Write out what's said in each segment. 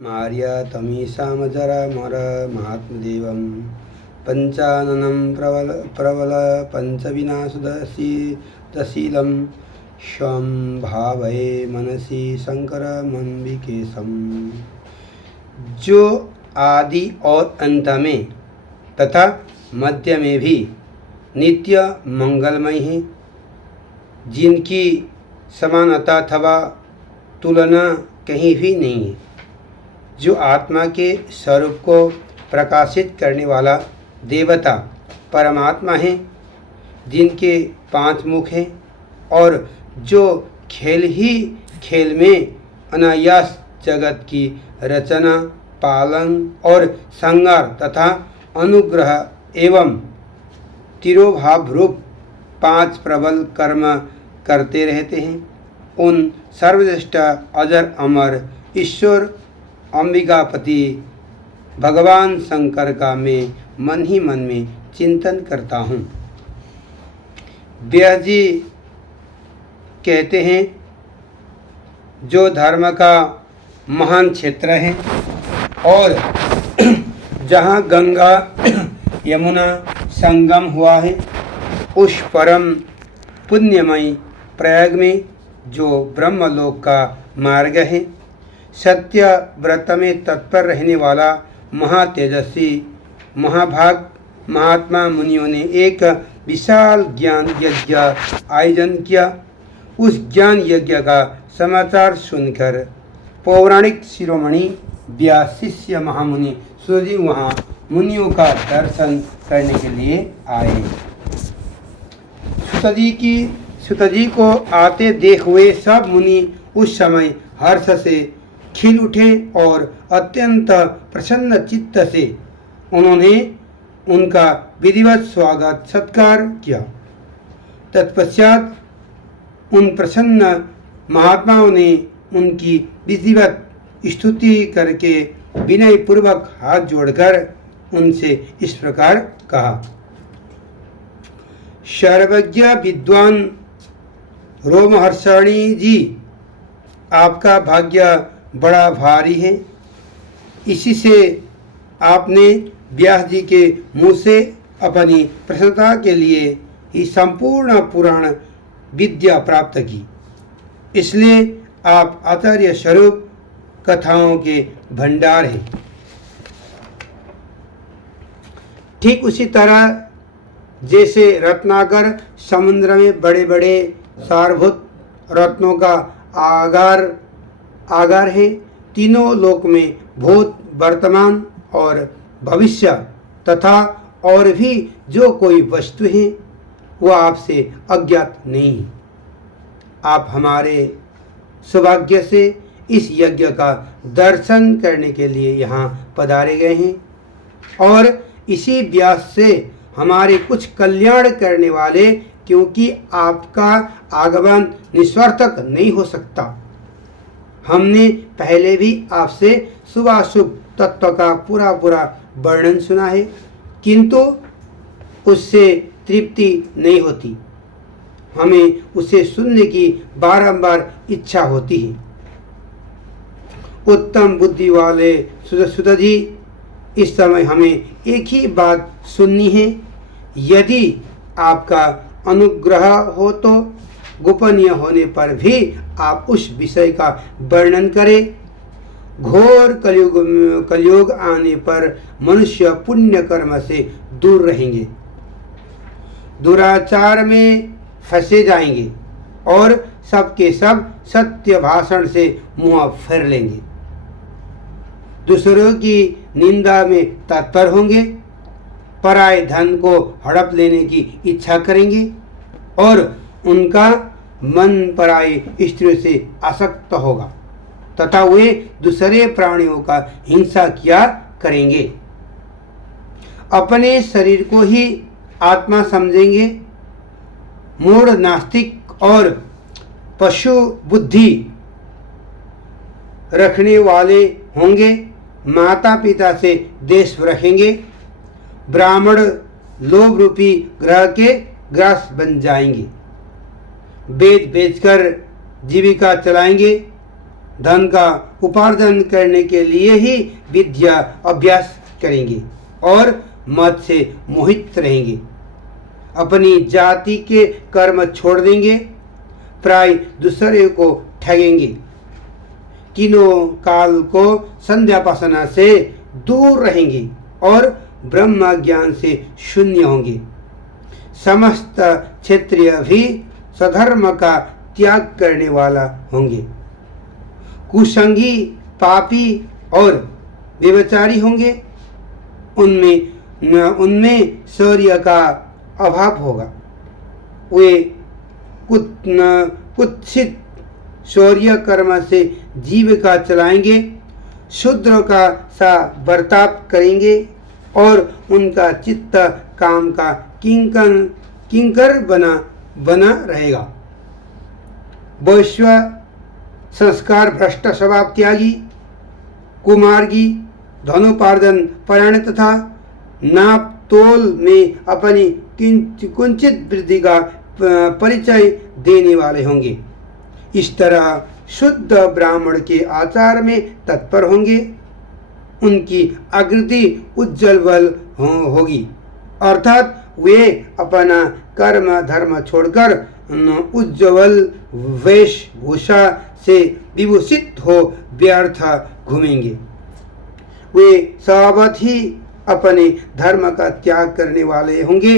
मार्यातमीशामजरमर महात्मदेवं पञ्चाननं प्रबल पंचविनाशदशीलं स्वं भावये मनसि शंकरमंबिकेशं। जो आदि और अंत में तथा मध्य में भी नित्य मंगलमय है, जिनकी समानता अथवा तुलना कहीं भी नहीं है, जो आत्मा के स्वरूप को प्रकाशित करने वाला देवता परमात्मा है, जिनके 5 मुख हैं और जो खेल ही खेल में अनायास जगत की रचना, पालन और संहार तथा अनुग्रह एवं तिरोभाव रूप 5 प्रबल कर्म करते रहते हैं। उन सर्वश्रेष्ठ अजर अमर ईश्वर अंबिकापति भगवान शंकर का मैं मन ही मन में चिंतन करता हूँ। व्यास जी कहते हैं, जो धर्म का महान क्षेत्र है और जहाँ गंगा यमुना संगम हुआ है, उस परम पुण्यमयी प्रयाग में जो ब्रह्मलोक का मार्ग है, सत्य व्रत में तत्पर रहने वाला महातेजस्वी महाभाग महात्मा मुनियों ने एक विशाल ज्ञान यज्ञ आयोजन किया। उस ज्ञान यज्ञ का समाचार सुनकर पौराणिक शिरोमणि व्यास शिष्य महामुनि सूर्य वहाँ मुनियों का दर्शन करने के लिए आए। सुत जी को आते देख हुए सब मुनि उस समय हर्ष से खिल उठे और अत्यंत प्रसन्न चित्त से उन्होंने उनका विधिवत स्वागत सत्कार किया। तत्पश्चात उन प्रसन्न महात्माओं ने उनकी विधिवत स्तुति करके विनय पूर्वक हाथ जोड़कर उनसे इस प्रकार कहा। सर्वज्ञ विद्वान रोमहर्षणी जी, आपका भाग्य बड़ा भारी है। इसी से आपने व्यास जी के मुँह से अपनी प्रसन्नता के लिए ही संपूर्ण पुराण विद्या प्राप्त की, इसलिए आप आचार्य स्वरूप कथाओं के भंडार हैं। ठीक उसी तरह जैसे रत्नाकर समुद्र में बड़े बड़े सारभूत रत्नों का आगार है, तीनों लोक में भूत वर्तमान और भविष्य तथा और भी जो कोई वस्तु है वह आपसे अज्ञात नहीं है। आप हमारे सौभाग्य से इस यज्ञ का दर्शन करने के लिए यहाँ पधारे गए हैं और इसी व्यास से हमारे कुछ कल्याण करने वाले, क्योंकि आपका आगमन निस्वार्थक नहीं हो सकता। हमने पहले भी आपसे शुभाशुभ तत्व का पूरा वर्णन सुना है, किंतु उससे तृप्ति नहीं होती। हमें उसे सुनने की बारंबार इच्छा होती है। उत्तम बुद्धि वाले सुत जी, इस समय हमें एक ही बात सुननी है। यदि आपका अनुग्रह हो तो गोपनीय होने पर भी आप उस विषय का वर्णन करें। घोर कलयुग आने पर मनुष्य पुण्य कर्म से दूर रहेंगे, दुराचार में फंसे जाएंगे और सबके सब सत्य भाषण से मुंह फेर लेंगे, दूसरों की निंदा में तत्पर होंगे, पराये धन को हड़प लेने की इच्छा करेंगे और उनका मन पराये स्त्रियों से आसक्त होगा तथा वे दूसरे प्राणियों का हिंसा किया करेंगे। अपने शरीर को ही आत्मा समझेंगे, मूढ़ नास्तिक और पशु बुद्धि रखने वाले होंगे, माता पिता से देश रखेंगे, ब्राह्मण लोभ रूपी ग्रह के ग्रास बन जाएंगे, वेद बेचकर जीविका चलाएंगे, धन का उपार्जन करने के लिए ही विद्या अभ्यास करेंगे और मत से मोहित रहेंगे। अपनी जाति के कर्म छोड़ देंगे, प्राय दूसरे को ठगेंगे। तीनों काल को संध्यापासना से दूर रहेंगे और ब्रह्म ज्ञान से शून्य होंगे। समस्त क्षत्रिय भी स्वधर्म का त्याग करने वाला होंगे। कुसंगी, पापी और व्यभिचारी होंगे। उनमें शौर्य का अभाव होगा। वे कुत्सित शौर्य कर्म से जीविका चलाएंगे, शूद्र का सा बर्ताव करेंगे और उनका चित्त काम का किंकर बना रहेगा। वैश्व संस्कार भ्रष्ट स्वभाव त्यागी, कुमार्गी, धनोपार्जन परायण तथा नाप तोल में अपनी कुंचित वृद्धि का परिचय देने वाले होंगे। इस तरह शुद्ध ब्राह्मण के आचार में तत्पर होंगे। उनकी आकृति उज्ज्वल होगी, अर्थात वे अपना कर्म धर्म छोड़कर उज्ज्वल वेशभूषा से विभूषित हो व्यर्थ घूमेंगे। वे स्वभावतः ही अपने धर्म का त्याग करने वाले होंगे।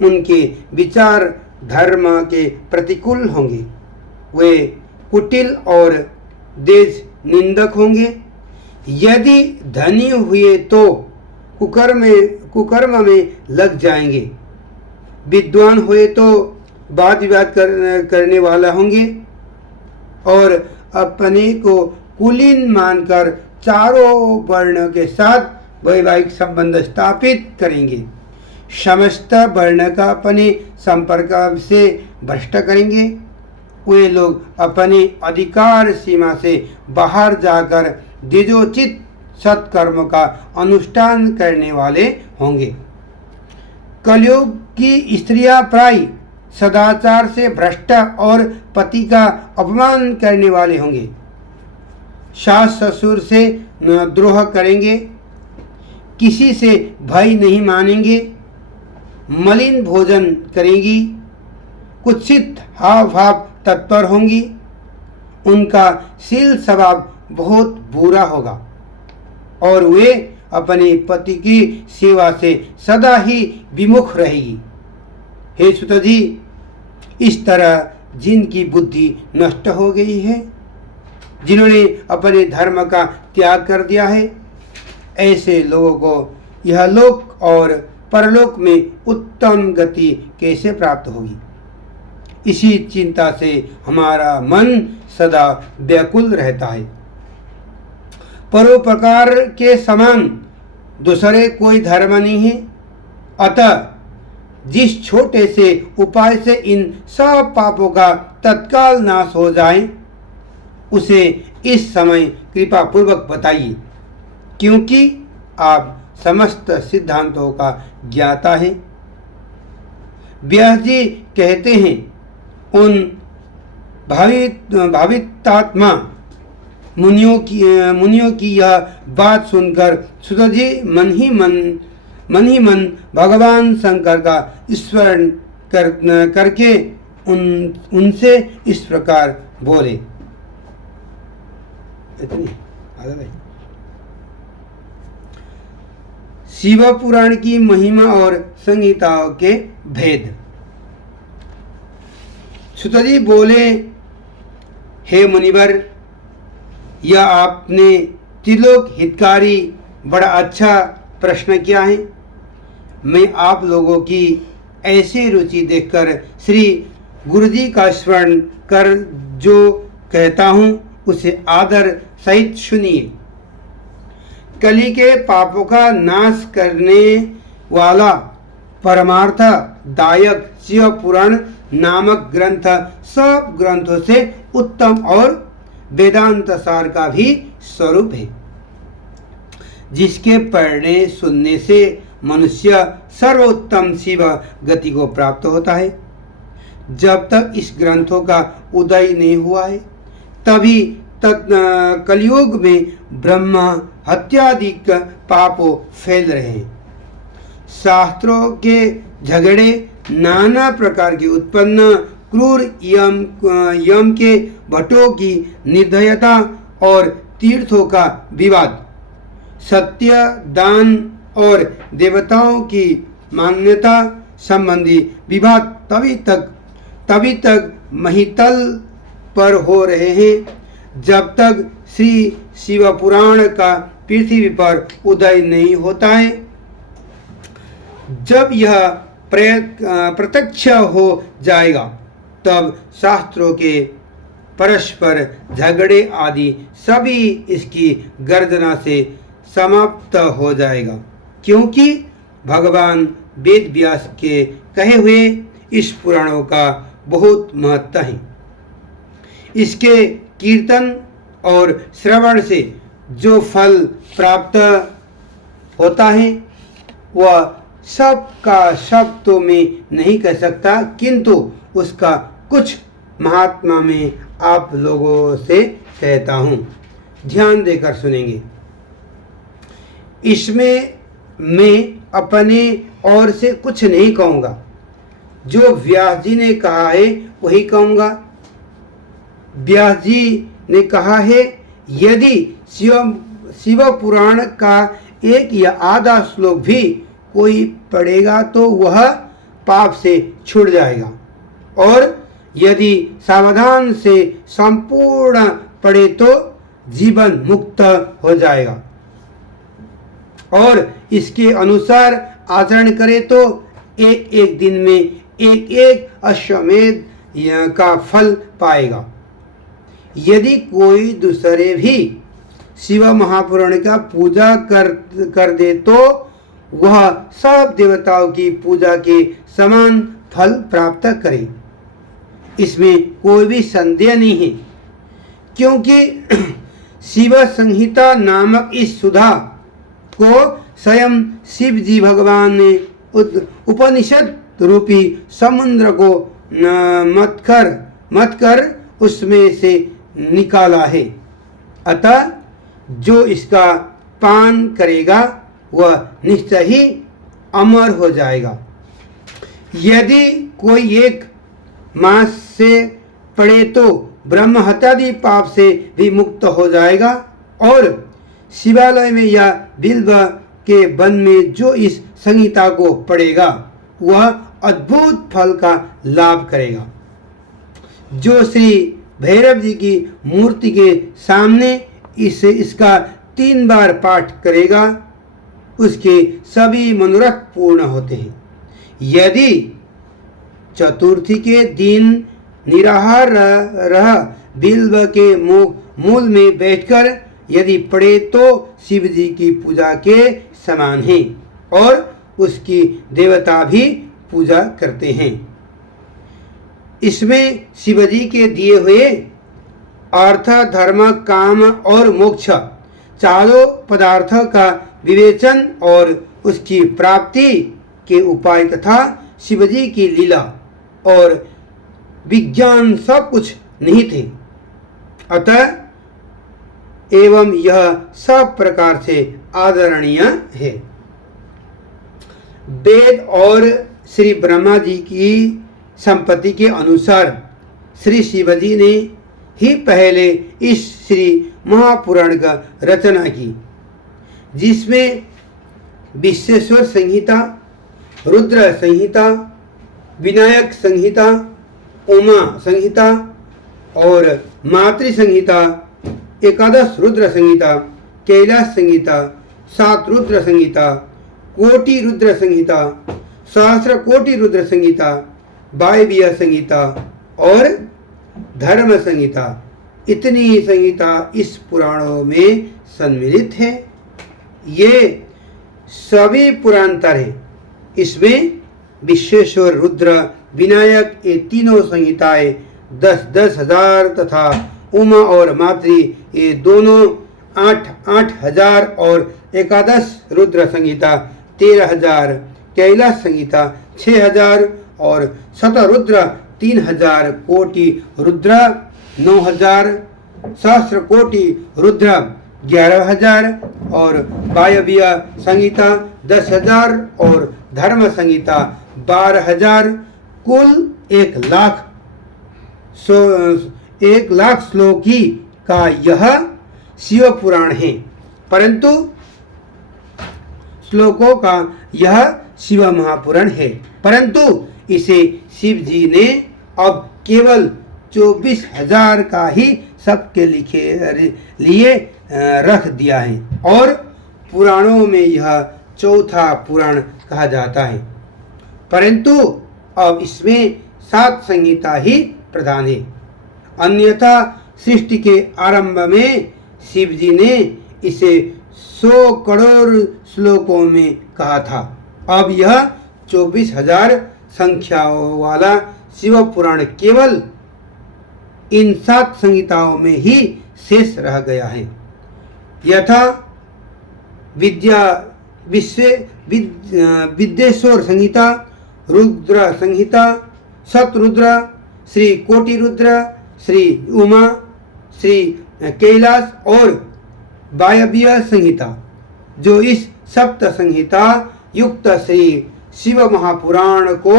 उनके विचार धर्म के प्रतिकूल होंगे। वे कुटिल और देश निंदक होंगे। यदि धनी हुए तो कुकर्म में लग जाएंगे। विद्वान हुए तो वाद विवाद करने वाला होंगे और अपने को कुलीन मानकर चारों वर्ण के साथ वैवाहिक संबंध स्थापित करेंगे। समस्त वर्ण का अपने संपर्क से भ्रष्ट करेंगे। वे लोग अपने अधिकार सीमा से बाहर जाकर द्विजोचित सत्कर्म का अनुष्ठान करने वाले होंगे। कलयुग की स्त्रियां प्राय सदाचार से भ्रष्ट और पति का अपमान करने वाले होंगे। सास ससुर से द्रोह करेंगे, किसी से भय नहीं मानेंगे, मलिन भोजन करेंगी, कुत्सित हाव भाव तत्पर होंगी। उनका शील स्वभाव बहुत बुरा होगा और वे अपने पति की सेवा से सदा ही विमुख रहेगी। हे सुत जी, इस तरह जिनकी बुद्धि नष्ट हो गई है, जिन्होंने अपने धर्म का त्याग कर दिया है, ऐसे लोगों को यह लोक और परलोक में उत्तम गति कैसे प्राप्त होगी। इसी चिंता से हमारा मन सदा व्याकुल रहता है। परोपकार के समान दूसरे कोई धर्म नहीं है। अतः जिस छोटे से उपाय से इन सब पापों का तत्काल नाश हो जाए, उसे इस समय कृपा पूर्वक बताइए, क्योंकि आप समस्त सिद्धांतों का ज्ञाता हैं। व्यास जी कहते हैं, उन भावितात्मा मुनियों की यह बात सुनकर सुत जी मन ही मन भगवान शंकर का स्मरण करके उनसे इस प्रकार बोले। शिव पुराण की महिमा और संहिताओं के भेद। सुत जी बोले, हे मुनिवर, यह आपने त्रिलोक हितकारी बड़ा अच्छा प्रश्न किया है। मैं आप लोगों की ऐसी रुचि देखकर श्री गुरुजी का स्मरण कर जो कहता हूँ उसे आदर सहित सुनिए। कली के पापों का नाश करने वाला परमार्थ दायक शिव पुराण नामक ग्रंथ सब ग्रंथों से उत्तम और वेदांत सार का भी स्वरूप है, जिसके पढ़ने सुनने से मनुष्य सर्वोत्तम शिव गति को प्राप्त होता है। जब तक इस ग्रंथों का उदय नहीं हुआ है, तभी कलयुग में ब्रह्म हत्यादि पापों फैल रहे हैं। शास्त्रों के झगड़े, नाना प्रकार के उत्पन्न क्रूर यम के भट्टों की निर्दयता और तीर्थों का विवाद, सत्य, दान और देवताओं की मान्यता संबंधी विवाद तभी तक महितल पर हो रहे हैं जब तक श्री शिव पुराण का पृथ्वी पर उदय नहीं होता है। जब यह प्रत्यक्ष हो जाएगा तब शास्त्रों के परस्पर झगड़े आदि सभी इसकी गर्जना से समाप्त हो जाएगा, क्योंकि भगवान वेद व्यास के कहे हुए इस पुराणों का बहुत महत्व है। इसके कीर्तन और श्रवण से जो फल प्राप्त होता है वह सब का सब तो मैं नहीं कह सकता, किंतु उसका कुछ महात्मा में आप लोगों से कहता हूँ। ध्यान देकर सुनेंगे। इसमें मैं अपने ओर से कुछ नहीं कहूँगा, जो व्यास जी ने कहा है वही कहूँगा। व्यास जी ने कहा है, यदि शिव पुराण का एक या आधा श्लोक भी कोई पढ़ेगा तो वह पाप से छूट जाएगा, और यदि सावधान से संपूर्ण पढ़े तो जीवन मुक्त हो जाएगा, और इसके अनुसार आचरण करे तो एक एक दिन में एक एक अश्वमेध का फल पाएगा। यदि कोई दूसरे भी शिव महापुराण का पूजा कर दे तो वह सब देवताओं की पूजा के समान फल प्राप्त करे, इसमें कोई भी संदेह नहीं है, क्योंकि शिव संहिता नामक इस सुधा को स्वयं शिव जी भगवान ने उपनिषद रूपी समुद्र को मत कर उसमें से निकाला है। अतः जो इसका पान करेगा वह निश्चय ही अमर हो जाएगा। यदि कोई एक मास से पड़े तो ब्रह्म हत्यादि पाप से भी मुक्त हो जाएगा, और शिवालय में या बिल्व के वन में जो इस संहिता को पढ़ेगा वह अद्भुत फल का लाभ करेगा। जो श्री भैरव जी की मूर्ति के सामने इसका 3 बार पाठ करेगा उसके सभी मनोरथ पूर्ण होते हैं। यदि चतुर्थी के दिन निराहार रह बिल्व के मूल में बैठकर यदि पढ़े तो शिव जी की पूजा के समान है, और उसकी देवता भी पूजा करते हैं। इसमें शिव जी के दिए हुए अर्थ, धर्म, काम और मोक्ष चारों पदार्थों का विवेचन और उसकी प्राप्ति के उपाय तथा शिव जी की लीला और विज्ञान सब कुछ निहित है। अतः एवं यह सब प्रकार से आदरणीय है। वेद और श्री ब्रह्मा जी की संपत्ति के अनुसार श्री शिवजी ने ही पहले इस श्री महापुराण का रचना की, जिसमें विश्वेश्वर संहिता, रुद्र संहिता, विनायक संहिता, उमा संहिता और मातृ संहिता, एकादश रुद्र संहिता, कैलाश संहिता, 7 रुद्र संहिता, कोटि रुद्र संहिता, सहस्र कोटि रुद्र संहिता, वायव्य संहिता और धर्म संहिता, इतनी संहिता इस पुराणों में सम्मिलित है। ये सभी पुरांतर है। इसमें विश्वेश्वर, रुद्र, विनायक ये तीनों संहिताएं 10-10 हजार तथा उमा और मातृ ये दोनों 8-8 हजार और एकादश रुद्र संहिता 13,000, कैलाश संहिता 6,000 और शतरुद्र 3,000, कोटि रुद्र 9,000 सहस्र कोटि रुद्र 11,000 और वायव्य संहिता 10,000 और धर्म संहिता 12,000, कुल 1,00,000 श्लोकी का यह शिव पुराण है। परंतु श्लोकों का यह शिव महापुराण है, परंतु इसे शिव जी ने अब केवल 24,000 का ही सबके लिए रख दिया है और पुराणों में यह चौथा पुराण कहा जाता है। परंतु अब इसमें 7 संहिता ही प्रधान है। अन्यथा सृष्टि के आरंभ में शिव जी ने इसे 100 करोड़ श्लोकों में कहा था। अब यह 24,000 संख्याओं वाला शिव पुराण केवल इन 7 संहिताओं में ही शेष रह गया है। यथा विद्येश्वर संहिता, रुद्र संहिता, शतरुद्र, श्री कोटि रुद्र, श्री उमा, श्री कैलाश और वायव्य संहिता, जो इस सप्त संहिता युक्त श्री शिव महापुराण को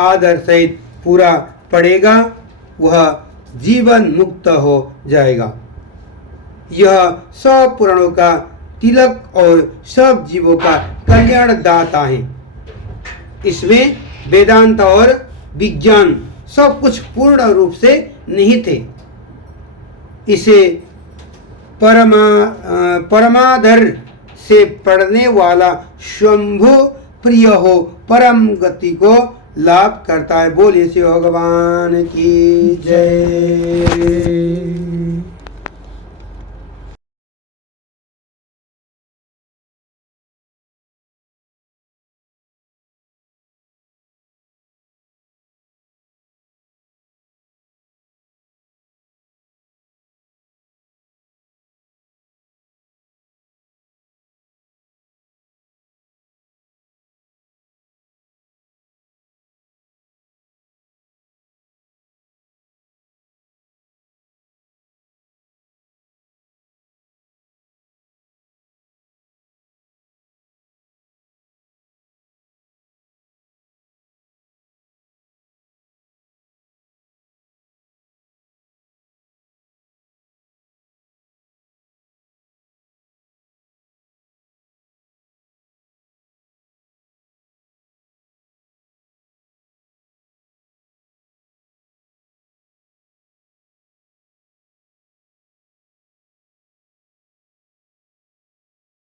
आदर सहित पूरा पढ़ेगा, वह जीवन मुक्त हो जाएगा। यह सब पुराणों का तिलक और सब जीवों का कल्याण दाता है। इसमें वेदांत और विज्ञान सब कुछ पूर्ण रूप से निहित है। इसे परमाधर से पढ़ने वाला शंभु प्रिय हो परम गति को लाभ करता है। बोलिए शिव भगवान की जय।